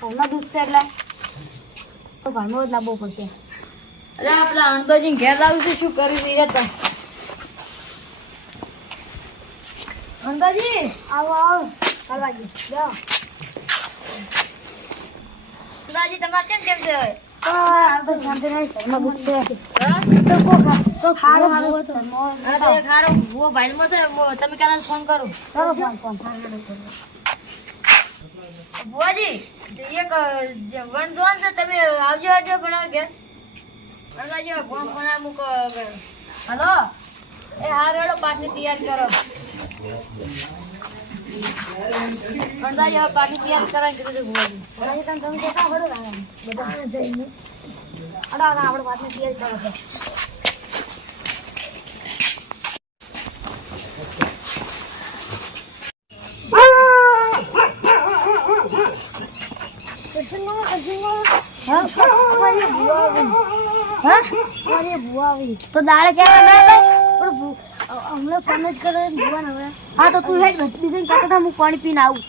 ઘરમાં દૂધ છે એટલે તો ઘરમાં જ લાવવો પડશે અરે આ પેલા ઘેર લાવું છે શું કર્યું છે તો અણદોજી આવો આવો કરવા જાઓ તમારે કેમ કેમ છે તમે કાલે ફોન કરો. Phone phone. ભુવાજી એક અ, જે વનધ્વન છે તમે આવજો આવજો ભણાવ ઘેર. અણદાજી ફોન ફોન આ મૂકો હલો? એ હારો હેડો પાટલી તૈયાર કરો. અણદાજી હવે પાટલી તૈયાર કરવાની કીધું ભણાવી તમે ભરો લાગે બધા જઈને. અડા આપણે વાતને તૈયાર કરો છે હા અમારી ભૂવા આવી હા અમારી ભૂવા આવી તો દાડે ક્યાં ના ફોન જ કરે ભૂવા હવે હા તો તું હેડ બીજું કાકા હતા હું પાણી પીને આવું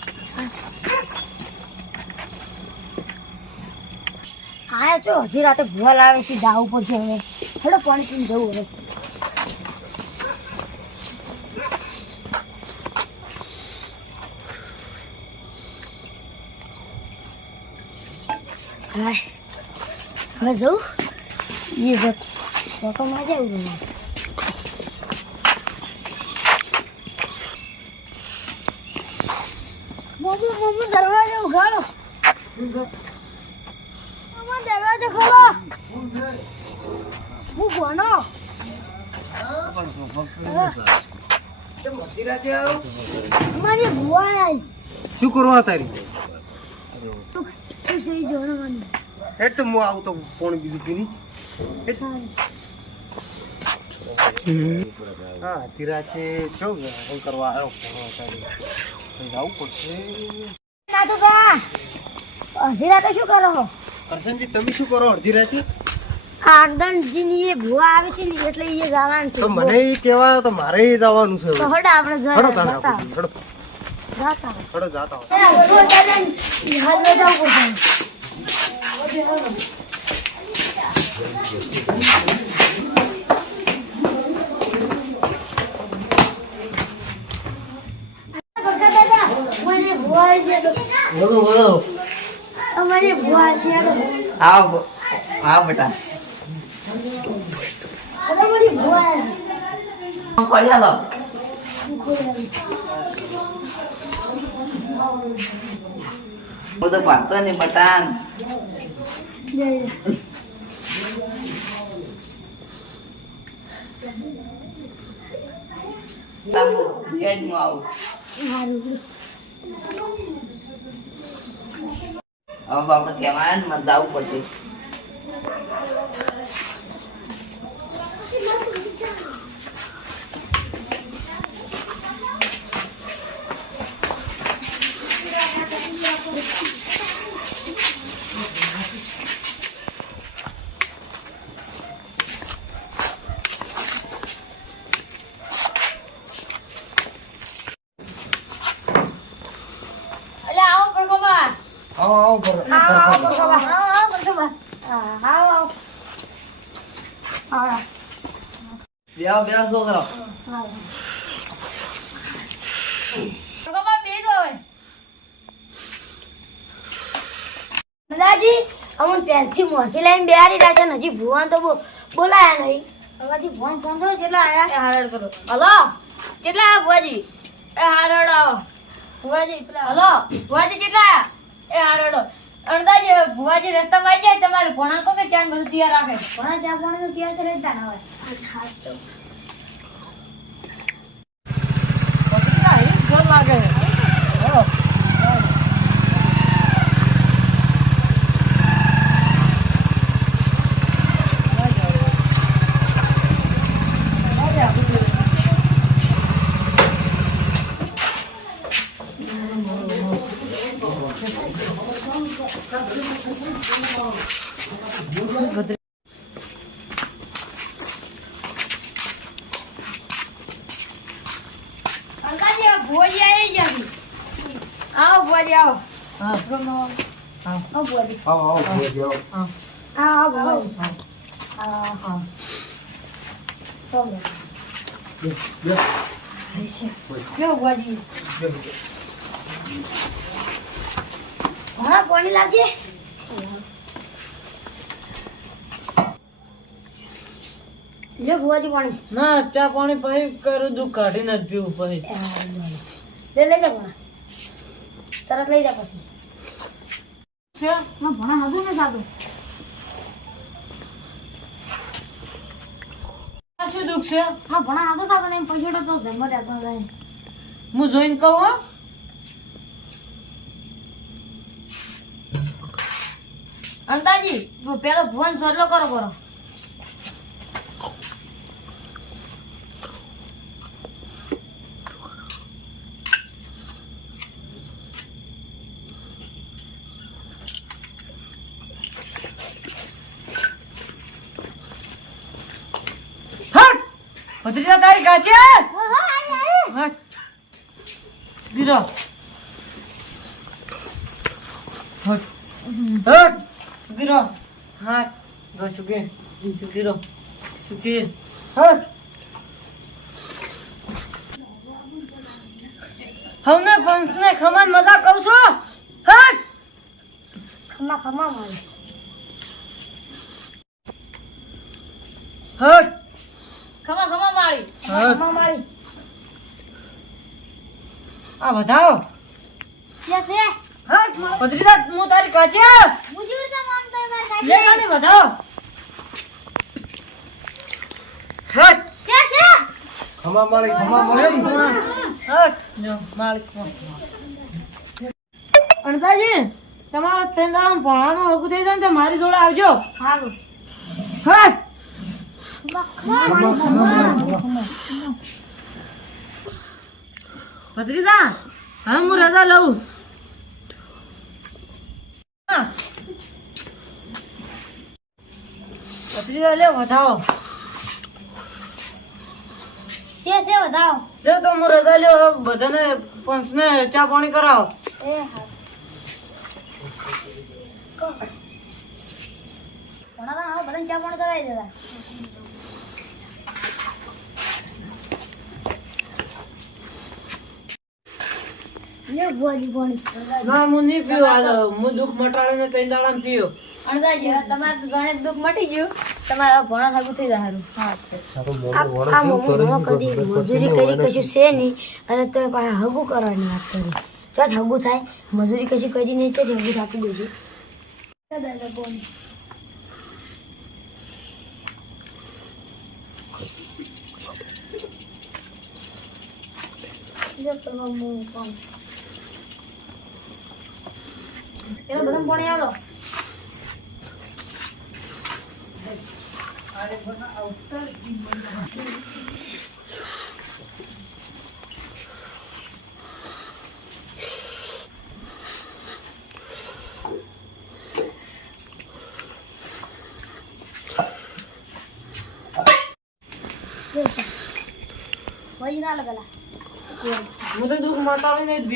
હા જો હજી રાતે ભૂવા લાવે છે જાવું પડશે હવે હેડો પાણી પીને જવું હવે હવે હવે જવું એ તો ના જવું મમ્મી મમ્મી દરવાજો ઉઘાડો મમ્મી દરવાજો ખોલો હું ભણો અમારી ભુવા શું કરવા તારી? શું જોવાનું તો હું આવું કોણ બીજું કીની. હા ધીરા છે. જો હું કરવા આવ્યો. તારી જવું પડશે? તો રાતે શું કરો? કરશનજી તમે શું કરો? અડધી રાતે એ ભુવા આવે છે ને એટલે એ જવાનું છે. તો મને એ કહેવા તો મારે એ જવાનું છે તો હડ આપણે જતા હડો તાણે જતા. આપણે. હડો. જતા. હડો જાતા હોય. હાલ જવું પડશે મને ભુવા છે તો બોલો બોલો. અમારી ભુવા છે આવો આવો બેટા. અમારી ભુવા છે. હું તો બટાન. હવે આપણે કહેવાય ને મારે જવું પડશે એટલે આવો પ્રભુબા આવો આવો કરો. બેહો બેહો છોકરો પ્રભુબા બેસો. હવે દાદાજી અમન પહેલથી મોરથી લઈને બેહારી રહ્યા છે હજી ભુવાન તો બો- બોલાયા નહીં. હવેથી ફોન ફોન થયો કેટલા આયા. એ હારડ કરો. હલો? કેટલા ભુવાજી? એ હારડ આવો. ભુવાજી પેલા હલો? ભુવાજી કેટલા આયા? એ હારડો અણદાજી ભુવાજી રસ્તામાં આવી જાય તમારે ભણા કો કે ક્યાં બધું તૈયાર રાખે? ભણા ચા ભણા તો તૈયાર કરી દેતા ને હવે અણદાજી ભુવાજી આવી છે આવો બુવાજી આવો. હા. હા. આવો બુવાજી આવો આવો ભુવાજી, આવો. હા. હા બુવાજી હા. હા. બે. કેવો બુવાજી ઘણા પાણી લાગજે લે બુવાજી પાણી. ના ચા પાણી પછી કરું દુઃખ કાઢીને જ પીવું પછી. લે લઈ જા ભણા. તરત લઈ જા પછી. છે? ભણા હતું ને સાદું આ શું દુઃખ છે? હા ભણા હતું સાતું નહીં પૈસા તો રહેતો નહીં હું જોઈને કહું હો. અંતાજી પેલો ભુવન સરલો કરો કરો હટ ભત્રીજા તારી કાચે ગીરો ગીરો હા ગો સુકે ગીરો સુકે હટ હવને પંચને ખમાન મજા કહું છું હટ ખમા ખમા મારી હટ ખમા ખમા માળી હટ ખમા મારી આ વધાવો. ભત્રીજા હું તારી કાચે લે કાને વધાવો. હટ ખમા મળી ખમા મળી હટ જો માલિક અણતાજી તમારા તેંદાળા ભણાનું હગું થઈ જાય તો મારી જોડે આવજો. હાલો હટ ખમા ખમા ભત્રીજા હા હું રજા લઉં. ભત્રીજા લે વધાવો. છે છે વધાવો. લે તો હું રજા લ્યો બધાને પંચને ચા પાણી કરાવો. એ હા. ભણા આવો બધાને ચા પાણી કરાવી દેતા લે બોલી બોલી ના હું નહીં પીવું હાલ હું દુઃખ મટાડીને તેંદાળા પીયો અંતાજી તમારે તો ગણેશ દુઃખ મટી ગયું. તમારે ભણા થાગું થઈ મમ્મી મજૂરી કરી કશું છે નહીં. અને તો પાછા હગું કરવાની વાત કરી. તો જ હગું થાય મજૂરી કશું કરી નહીં તો જ હગું થતું બધું પેલો બધા ભણી આલો વહી ના લગેલા હું તો દુઃખ મટાડીને જ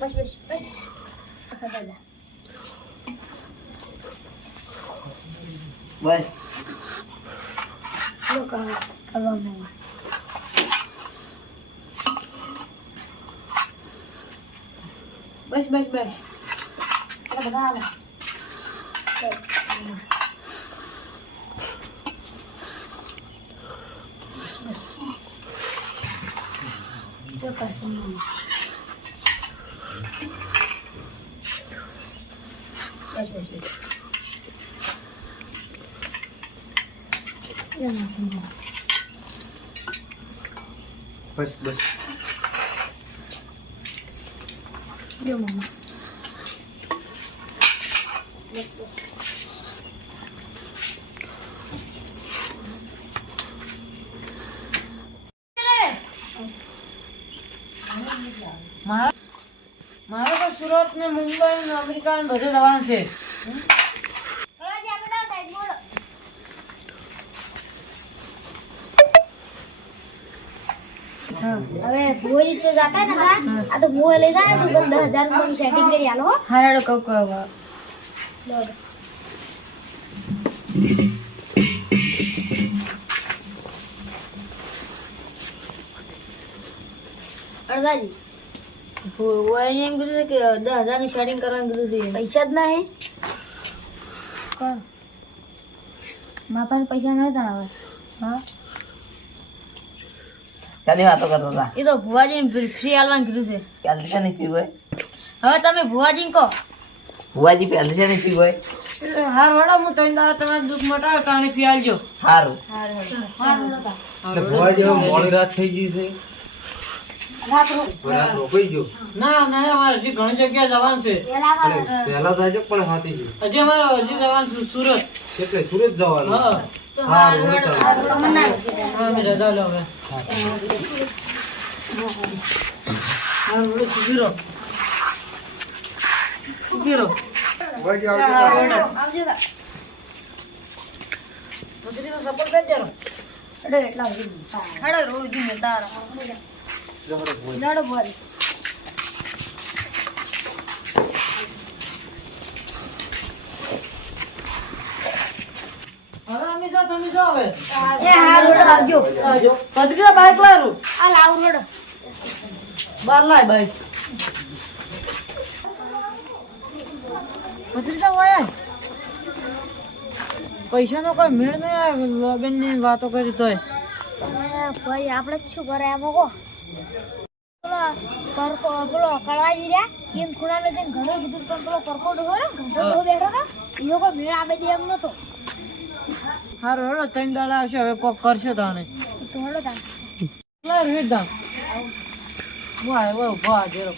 પીયો બસ બસ બસ બસ લો કરવા કરવાનું બસ બસ બસ એટલે બધા આવે જો કરશે મમ્મી. બસ બસ બસ લે નાખી દો. બસ બસ. લ્યો મમ્મા મારા મારે તો સુરત ને મુંબઈ ને અમેરિકા ને બધે જવાનું છે. હવે ભુવાજી તો જાતા ને હા આ તો ભુવા લઈ જાય ને તો દસ હજાર રૂપિયાનું સેટિંગ કરી આલો હરાડો કહું હવે. લો. અડધાજી એમ કીધું કે દસ હજારનું સેટિંગ કરવાનું કીધું છે પૈસા જ નહીં. કોણ? મારા પાસે પૈસા નહોતા હવે. હા? ક્યાંની વાતો કરતો હતા એ તો ભુવાજીને ફ્રી હાલવાનું કીધું છે. પહેલી છે નહીં પીવું હોય? હવે તમે ભુવાજીને કહો. ભુવાજી પહેલી છે નહીં એ હાર વડા હું દાડા તમારે દુઃખ મટાડો કારણે પી આલજો સારું એટલે ભુવા મોડી રાત થઈ ગઈ છે. ના ના અમારે હજી ઘણી જગ્યા જવાનું છે. પહેલા થાય પણ હાથી છે હજી અમારે હજી જવાનું સુરત. એટલે સુરત જવાનું. હા. હા, રજા લો હવે. હા. આવજો. સપોર્ટ એટલા રોજ તારા. અમે જાઓ તમે જાઓ હવે. એ હારું આવજો આવજો પટકી બાઈક લારું આ લાવ હેડો બાર લાય બાઈક. પત્રિકા વાય પૈસા નો કોઈ મેળ નહીં આવે લોબેનની વાતો કરી તોય. ભાઈ આપણે શું કરે એમાં કહો પેલો કરકો પેલો કળવાજી રહ્યા એમ ખૂણામાં જઈને ઘણું બધું પણ પેલો કરકોડો હોય ને ઘંટો બેઠો હતો મેળ દે એમ નતો. હારું હેડો ત્રણ દાડા આવશે હવે કોક કરશે તાણે. તો હેડો હું આવ્યો ઊભો આ જેરો